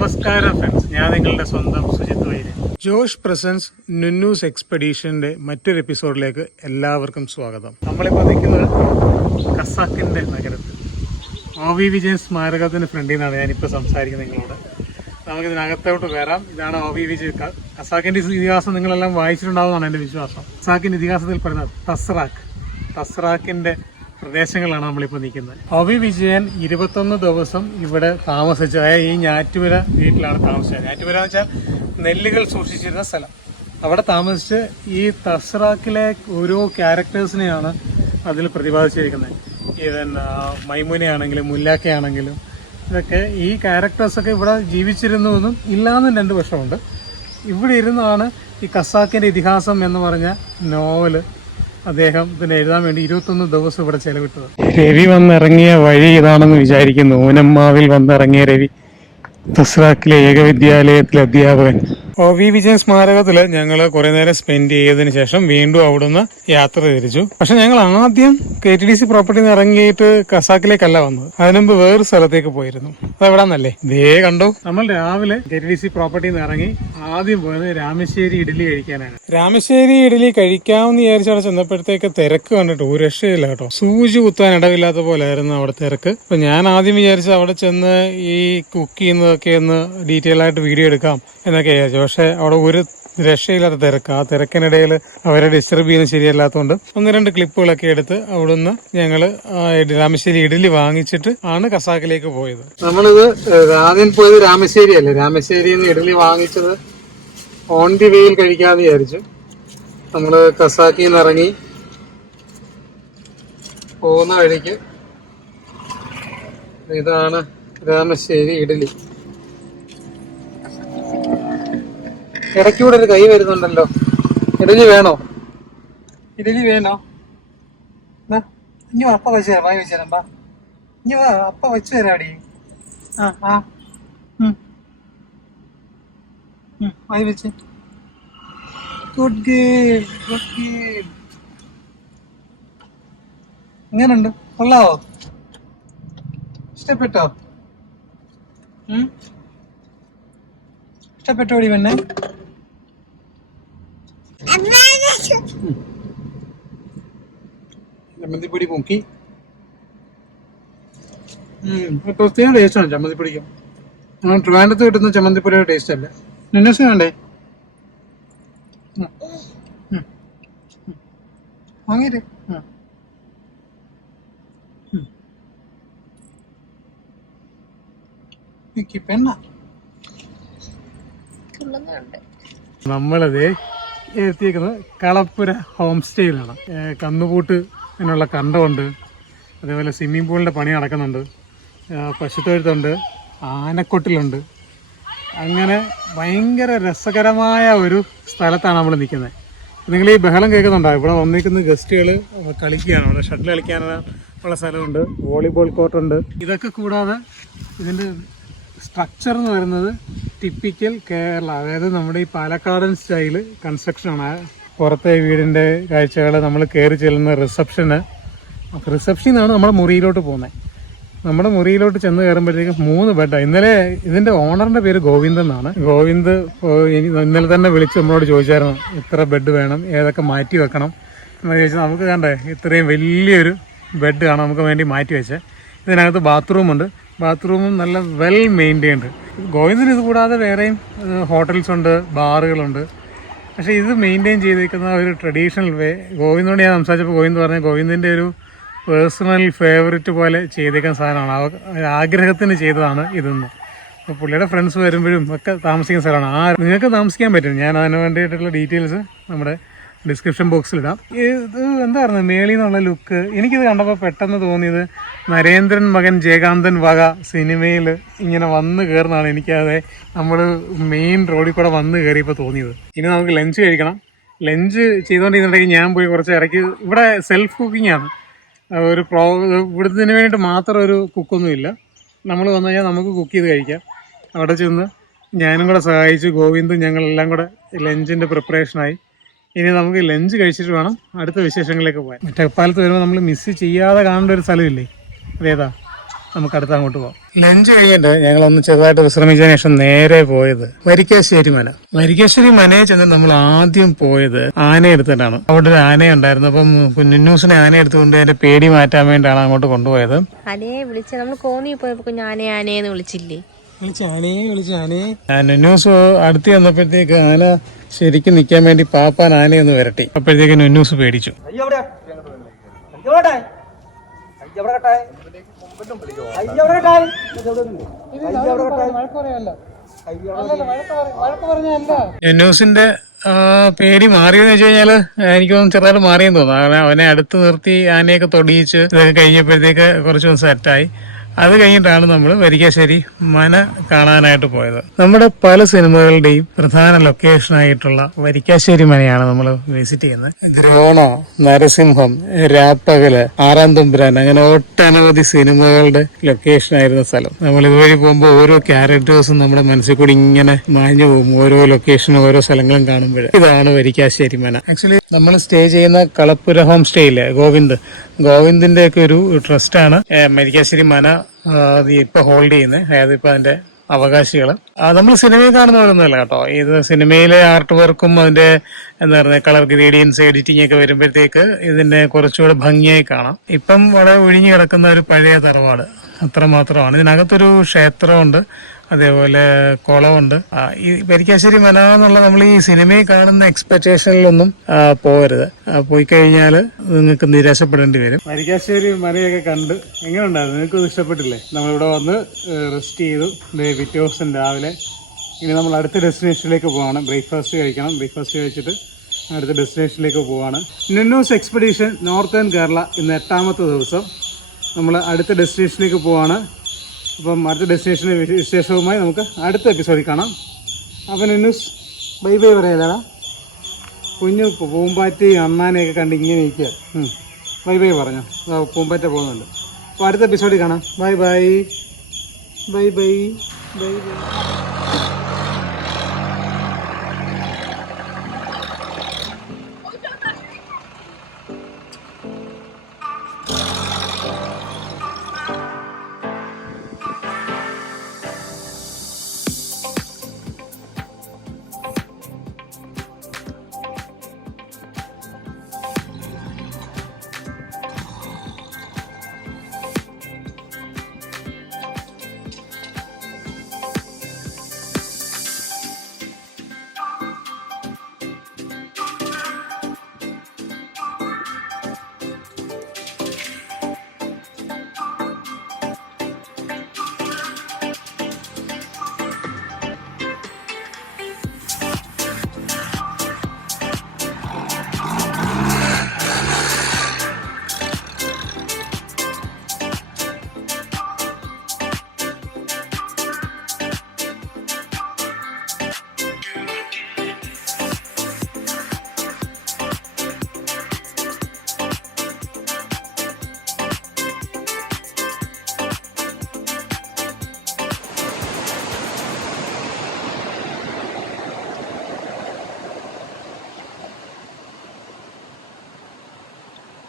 നമസ്കാരം ഫ്രണ്ട്സ് ഞാൻ നിങ്ങളുടെ സ്വന്തം സുജിത് വൈര്. ജോഷ് പ്രസൻസ് നുന്നൂസ് എക്സ്പെഡീഷന്റെ മറ്റൊരു എപ്പിസോഡിലേക്ക് എല്ലാവർക്കും സ്വാഗതം. നമ്മളിപ്പോൾ നിൽക്കുന്നത് കസാക്കിന്റെ നഗരത്തിൽ. ഒ വി വിജയൻ സ്മാരകത്തിന് ഫ്രണ്ടിൽ നിന്നാണ് ഞാനിപ്പോൾ സംസാരിക്കുന്നത് നിങ്ങളോട്. നമുക്ക് ഇതിനകത്തോട്ട് വരാം ഇതാണ് ഒ വി വിജയ് കസാക്കിന്റെ ഇതിഹാസം നിങ്ങളെല്ലാം വായിച്ചിട്ടുണ്ടാവുമെന്നാണ് എന്റെ വിശ്വാസം. കസാക്കിന്റെ ഇതിഹാസത്തിൽ പറയുന്നത് തസ്രാക്ക്. തസ്രാക്കിന്റെ പ്രദേശങ്ങളാണ് നമ്മളിപ്പോൾ നിൽക്കുന്നത്. ഒ.വി. വിജയൻ ഇരുപത്തൊന്ന് ദിവസം ഇവിടെ താമസിച്ചു. അതായത് ഈ ഞാറ്റുപുര വീട്ടിലാണ് താമസിച്ചത്. ഞാറ്റുപുര എന്ന് വെച്ചാൽ നെല്ലുകൾ സൂക്ഷിച്ചിരുന്ന സ്ഥലം. അവിടെ താമസിച്ച് ഈ തസ്രാക്കിലെ ഓരോ ക്യാരക്ടേഴ്സിനെയാണ് അതിൽ പ്രതിപാദിച്ചിരിക്കുന്നത്. ഈവൻ മൈമുനയാണെങ്കിലും മുല്ലാക്കയാണെങ്കിലും. ഇതൊക്കെ ഈ ക്യാരക്ടേഴ്സൊക്കെ ഇവിടെ ജീവിച്ചിരുന്നുവെന്നും ഇല്ലാന്നും രണ്ട് വർഷമുണ്ട് ഇവിടെ ഇരുന്നാണ് ഈ കസാക്കിന്റെ ഇതിഹാസം എന്ന് പറഞ്ഞ നോവൽ അദ്ദേഹം ഇതിനെ എഴുതാൻ വേണ്ടി ഇരുപത്തൊന്ന് ദിവസം ഇവിടെ ചെലവിട്ടത്. രവി വന്നിറങ്ങിയ വഴി ഇതാണെന്ന് വിചാരിക്കുന്നു. ഊനമ്മാവിൽ വന്നിറങ്ങിയ രവി. തസ്രാക്കിലെ ഏകവിദ്യാലയത്തിലെ അധ്യാപകൻ. O V. വിജയൻ സ്മാരകത്തിൽ ഞങ്ങൾ കുറെ നേരം സ്പെൻഡ് ചെയ്തതിന് ശേഷം വീണ്ടും അവിടുന്ന് യാത്ര തിരിച്ചു. പക്ഷെ ഞങ്ങൾ ആദ്യം കെ ടി ഡി സി പ്രോപ്പർട്ടിയിൽ നിന്ന് ഇറങ്ങിയിട്ട് കസാക്കിലേക്കല്ല വന്നത്. അതിനുമുമ്പ് വേറൊരു സ്ഥലത്തേക്ക് പോയിരുന്നു. അത് എവിടാന്നല്ലേ ദേ കണ്ടു. നമ്മൾ രാവിലെ കെ ടി ഡി സി പ്രോപ്പർട്ടിയിൽ നിന്ന് ഇറങ്ങി ആദ്യം പോയത് രാമശ്ശേരി ഇഡലി കഴിക്കാനാണ്. രാമശ്ശേരി ഇഡലി കഴിക്കാമെന്ന് വിചാരിച്ചവിടെ ചെന്നപ്പോഴത്തേക്ക് തിരക്ക് കണ്ടിട്ട് ഒരു രക്ഷയില്ല കേട്ടോ. സൂചി കുത്താൻ ഇടവില്ലാത്ത പോലെയായിരുന്നു അവിടെ തിരക്ക്. അപ്പൊ ഞാൻ ആദ്യം വിചാരിച്ചു അവിടെ ചെന്ന് ഈ കുക്ക് ചെയ്യുന്നതൊക്കെ ഒന്ന് ഡീറ്റെയിൽ ആയിട്ട് വീഡിയോ എടുക്കാം എന്നൊക്കെ വിചാരിച്ചു. പക്ഷെ അവിടെ ഒരു രക്ഷയില്ലാത്ത തിരക്ക്. ആ തിരക്കിനിടയിൽ അവരെ ഡിസ്റ്റർബ് ചെയ്യുന്നത് ശരിയല്ലാത്തതുകൊണ്ട് ഒന്ന് രണ്ട് ക്ലിപ്പുകളൊക്കെ എടുത്ത് അവിടുന്ന് ഞങ്ങൾ രാമശ്ശേരി ഇഡലി വാങ്ങിച്ചിട്ട് ആണ് കസാക്കിലേക്ക് പോയത്. നമ്മളിത് ആദ്യം പോയത് രാമശ്ശേരി അല്ലേ? രാമശ്ശേരിയിൽ നിന്ന് ഇഡലി വാങ്ങിച്ചത് ഓൺ ദി വേയിൽ കഴിക്കാന്ന് വിചാരിച്ചു. നമ്മൾ കസാക്കിൽ നിന്ന് ഇറങ്ങി പോകുന്ന വഴിക്ക് ഇതാണ് രാമശ്ശേരി ഇഡലി ഇടയ്ക്കൂടെ ഒരു കൈ വരുന്നുണ്ടല്ലോ. ഇഡലി വേണോ? ഇഡലി വേണോ? ഇനി അപ്പ വെച്ച് തരാം വായി വെച്ച് തരാം ബാ ഇനി വാ അപ്പ വെച്ച് തരാടി. ആ. ആ. വായി വെച്ച്. ഗുഡ് ഗെയിം ഗുഡ് ഗെയിം എങ്ങനുണ്ട് കൊള്ളാവോ? ഇഷ്ടപ്പെട്ടോ? ഉം? ഇഷ്ടപ്പെട്ടോടി പിന്നെ ചമ്മന്തിപ്പൊടി മുക്കി പ്രത്യേക ടേസ്റ്റാണ് ചമ്മന്തിപ്പൊടിക്ക് ട്രിവാൻഡത്ത് കിട്ടുന്ന ചമ്മന്തിപ്പൊടിയുടെ ടേസ്റ്റ് അല്ല? നിന്നസ് വേണ്ടേ. വാങ്ങിയിട്ട് പെണ്ണ. നമ്മളത് എത്തിയേക്കുന്നത് കളപ്പുര ഹോം സ്റ്റേയിലാണ് കന്നുകൂട്ട് അതിനുള്ള കണ്ടമുണ്ട്. അതേപോലെ സ്വിമ്മിംഗ് പൂളിന്റെ പണി നടക്കുന്നുണ്ട്. പശുത്തൊഴുത്തുണ്ട്. ആനക്കൊട്ടിലുണ്ട്. അങ്ങനെ ഭയങ്കര രസകരമായ ഒരു സ്ഥലത്താണ് നമ്മൾ നിൽക്കുന്നത്. നിങ്ങൾ ഈ ബഹളം കേൾക്കുന്നുണ്ടോ? ഇവിടെ വന്നിരിക്കുന്ന ഗസ്റ്റുകൾ കളിക്കുകയാണ്. അവിടെ ഷട്ടിൽ കളിക്കാൻ ഉള്ള സ്ഥലമുണ്ട്. വോളിബോൾ കോർട്ടുണ്ട്. ഇതൊക്കെ കൂടാതെ ഇതിന്റെ സ്ട്രക്ചർ എന്ന് പറയുന്നത് ടിപ്പിക്കൽ കേരള അതായത് നമ്മുടെ ഈ പാലക്കാടൻ സ്റ്റൈൽ കൺസ്ട്രക്ഷനാണ് പുറത്തെ വീടിന്റെ കാഴ്ചകൾ നമ്മൾ കയറി ചെല്ലുന്ന റിസപ്ഷന് റിസപ്ഷനിൽ നിന്നാണ് നമ്മുടെ മുറിയിലോട്ട് പോകുന്നത് നമ്മുടെ മുറിയിലോട്ട് ചെന്ന് കയറുമ്പോഴത്തേക്കും മൂന്ന് ബെഡാണ് ഇന്നലെ ഇതിന്റെ ഓണറിന്റെ പേര് ഗോവിന്ദൻ എന്നാണ്. ഗോവിന്ദ് ഇന്നലെ തന്നെ വിളിച്ച് നമ്മളോട് ചോദിച്ചായിരുന്നു ഇത്ര ബെഡ് വേണം ഏതൊക്കെ മാറ്റി വെക്കണം? എന്ന് ചോദിച്ചാൽ നമുക്ക് കണ്ടേ ഇത്രയും വലിയൊരു ബെഡ് ആണ് നമുക്ക് വേണ്ടി മാറ്റി വെച്ചത് ഇതിനകത്ത് ബാത്റൂമുണ്ട് ബാത്റൂമും നല്ല വെൽ മെയിന്റൈൻഡ് ഗോവിന്ദിന് ഇത് കൂടാതെ വേറെയും ഹോട്ടൽസ് ഉണ്ട് ബാറുകളുണ്ട്. പക്ഷേ ഇത് മെയിന്റെയിൻ ചെയ്തിരിക്കുന്ന ഒരു ട്രഡീഷണൽ വേ ഗോവിന്ദോട് ഞാൻ സംസാരിച്ചപ്പോൾ ഗോവിന്ദ് പറഞ്ഞ ഗോവിന്ദിന്റെ ഒരു പേഴ്സണൽ ഫേവററ്റ് പോലെ ചെയ്തേക്കുന്ന സാധനമാണ്. ആഗ്രഹത്തിന് ചെയ്തതാണ് ഇതെന്ന്. അപ്പോൾ പുള്ളിയുടെ ഫ്രണ്ട്സ് വരുമ്പോഴും ഒക്കെ താമസിക്കുന്ന സ്ഥലമാണ്. ആ നിങ്ങൾക്ക് താമസിക്കാൻ പറ്റും. ഞാൻ അതിന് വേണ്ടിയിട്ടുള്ള ഡീറ്റെയിൽസ് നമ്മുടെ ഡിസ്ക്രിപ്ഷൻ ബോക്സിലിടാം ഇത് എന്തായിരുന്നു മേളിൽ നിന്നുള്ള ലുക്ക്? എനിക്കിത് കണ്ടപ്പോൾ പെട്ടെന്ന് തോന്നിയത് നരേന്ദ്രൻ മകൻ ജയകാന്തൻ വക സിനിമയിൽ ഇങ്ങനെ വന്ന് കയറുന്നതാണ് എനിക്കത് നമ്മൾ മെയിൻ റോഡിൽ കൂടെ വന്ന് കയറിയപ്പോൾ തോന്നിയത്. ഇനി നമുക്ക് ലഞ്ച് കഴിക്കണം. ലഞ്ച് ചെയ്തുകൊണ്ടിരുന്നുണ്ടെങ്കിൽ ഞാൻ പോയി കുറച്ച് ഇറക്കി. ഇവിടെ സെൽഫ് കുക്കിംഗ് ആണ്. ഒരു പ്രോ ഇവിടുത്തിന് വേണ്ടിയിട്ട് മാത്രം ഒരു കുക്കൊന്നുമില്ല നമ്മൾ വന്നു കഴിഞ്ഞാൽ നമുക്ക് കുക്ക് ചെയ്ത് കഴിക്കാം. അവിടെ ചെന്ന് ഞാനും കൂടെ സഹായിച്ചു ഗോവിന്ദും ഞങ്ങളെല്ലാം കൂടെ ലഞ്ചിന്റെ പ്രിപ്പറേഷനായി ഇനി നമുക്ക് ലഞ്ച് കഴിച്ചിട്ട് വേണം അടുത്ത വിശേഷങ്ങളിലേക്ക് പോകാൻ. ഒറ്റപ്പാലത്ത് വരുമ്പോൾ നമ്മൾ മിസ് ചെയ്യാതെ കാണേണ്ട ഒരു സ്ഥലമില്ലേ? അതേതാ? നമുക്ക് അടുത്ത് അങ്ങോട്ട് പോകാം ലഞ്ച് കഴിഞ്ഞിട്ട് ഞങ്ങൾ ഒന്ന് ചെറുതായിട്ട് വിശ്രമിച്ചതിന് ശേഷം നേരെ പോയത് വരിക്കാശ്ശേരി മല. വരിക്കാശ്ശേരി മനയിൽ ചെന്ന് നമ്മൾ ആദ്യം പോയത് ആന എടുത്തിട്ടാണ് അവിടെ ഒരു ആന ഉണ്ടായിരുന്നു അപ്പം കുഞ്ഞുന്നൂസിനെ ആന എടുത്തുകൊണ്ട് അതിന്റെ പേടി മാറ്റാൻ വേണ്ടിയാണ് അങ്ങോട്ട് കൊണ്ടുപോയത്. ആനയെ വിളിച്ച നമ്മൾ കോന്നി പോയപ്പോ കുഞ്ഞു ആനയെ ആനയെന്ന് വിളിച്ചില്ലേ? നുന്നൂസ് അടുത്ത് വന്നപ്പോഴത്തേക്ക് ആന ശരിക്കും നിൽക്കാൻ വേണ്ടി പാപ്പാൻ ആനയൊന്ന് വരട്ടി. അപ്പോഴത്തേക്ക് നുന്നൂസ് പേടിച്ചു. ന്യൂസിന്റെ പേടി മാറിയെന്ന് വെച്ച് കഴിഞ്ഞാൽ എനിക്ക് തോന്നുന്നു ചെറുതായിട്ട് മാറിയെന്ന് തോന്നുന്നു. കാരണം അവനെ അടുത്ത് നിർത്തി ആനയൊക്കെ തൊടിയിച്ച് ഇതൊക്കെ കഴിഞ്ഞപ്പോഴത്തേക്ക് കുറച്ച് സെറ്റായി അത് കഴിഞ്ഞിട്ടാണ് നമ്മൾ വരിക്കാശ്ശേരി മന കാണാനായിട്ട് പോയത്. നമ്മുടെ പല സിനിമകളുടെയും പ്രധാന ലൊക്കേഷൻ ആയിട്ടുള്ള വരിക്കാശ്ശേരി മനയാണ് നമ്മൾ വിസിറ്റ് ചെയ്യുന്നത്. ദ്രോണ നരസിംഹം രാപ്പകൽ ആറാം തുമ്പുരാൻ അങ്ങനെ ഒട്ടനവധി സിനിമകളുടെ ലൊക്കേഷൻ ആയിരുന്ന സ്ഥലം. നമ്മൾ ഇതുവഴി പോകുമ്പോൾ ഓരോ ക്യാരക്ടേഴ്സും നമ്മുടെ മനസ്സിൽ കൂടി ഇങ്ങനെ മാഞ്ഞു പോകും. ഓരോ ലൊക്കേഷനും ഓരോ സ്ഥലങ്ങളും കാണുമ്പോൾ. ഇതാണ് വരിക്കാശ്ശേരി മന. ആക്ച്വലി നമ്മൾ സ്റ്റേ ചെയ്യുന്ന കളപ്പുര ഹോം സ്റ്റേ ഇല്ലേ? ഗോവിന്ദ്. ഗോവിന്ദിന്റെ ഒക്കെ ഒരു ട്രസ്റ്റാണ് മരിക്കാശ്ശേരി മന ഇപ്പൊ ഹോൾഡ് ചെയ്യുന്നത് അതായത് ഇപ്പൊ അതിന്റെ അവകാശികൾ നമ്മൾ സിനിമയിൽ കാണുന്ന പോലൊന്നുമല്ല കേട്ടോ. ഇത് സിനിമയിലെ ആർട്ട് വർക്കും അതിന്റെ എന്താ പറയുക കളർ ഗ്രേഡിയൻസ് എഡിറ്റിംഗ് ഒക്കെ വരുമ്പോഴത്തേക്ക് ഇതിന്റെ കുറച്ചുകൂടെ ഭംഗിയായി കാണാം. ഇപ്പം വളരെ ഒഴിഞ്ഞു കിടക്കുന്ന ഒരു പഴയ തറവാട്. അത്ര മാത്രമാണ് ഇതിനകത്തൊരു ക്ഷേത്രമുണ്ട് അതേപോലെ കുളമുണ്ട്. ഈ പരിക്കാശ്ശേരി മന എന്നുള്ള നമ്മൾ ഈ സിനിമയിൽ കാണുന്ന എക്സ്പെക്ടേഷനിലൊന്നും പോകരുത്. പോയി കഴിഞ്ഞാൽ നിങ്ങൾക്ക് നിരാശപ്പെടേണ്ടി വരും. പരിക്കാശ്ശേരി മനയൊക്കെ കണ്ട് എങ്ങനെയുണ്ടായിരുന്നു? നിങ്ങൾക്ക് ഇഷ്ടപ്പെട്ടില്ലേ? നമ്മൾ ഇവിടെ വന്ന് റെസ്റ്റ് ചെയ്തു. പിറ്റേ ദിവസം രാവിലെ ഇനി നമ്മൾ അടുത്ത ഡെസ്റ്റിനേഷനിലേക്ക് പോവാണ് ബ്രേക്ക്ഫാസ്റ്റ് കഴിക്കണം. ബ്രേക്ക്ഫാസ്റ്റ് കഴിച്ചിട്ട് അടുത്ത ഡെസ്റ്റിനേഷനിലേക്ക് പോവാണ്. നെന്നൂസ് എക്സ്പെഡീഷൻ നോർത്തേൺ കേരള ഇന്ന് എട്ടാമത്തെ ദിവസം. നമ്മൾ അടുത്ത ഡെസ്റ്റിനേഷനിലേക്ക് പോവാണ്. അപ്പം അടുത്ത ഡെസ്റ്റിനേഷന്റെ വിശേഷവുമായി നമുക്ക് അടുത്ത എപ്പിസോഡിൽ കാണാം. അപ്പം നെന്നൂസ് ബൈ ബൈ പറയാലടാ. കുഞ്ഞു പൂമ്പാറ്റി അണ്ണാനെയൊക്കെ കണ്ട് ഇങ്ങനെ ഇരിക്കുക ബൈ ബൈ പറഞ്ഞു. പൂമ്പാറ്റ പോകുന്നുണ്ട്. അപ്പോൾ അടുത്ത എപ്പിസോഡിൽ കാണാം. Bye bye. Bye bye. Bye bye.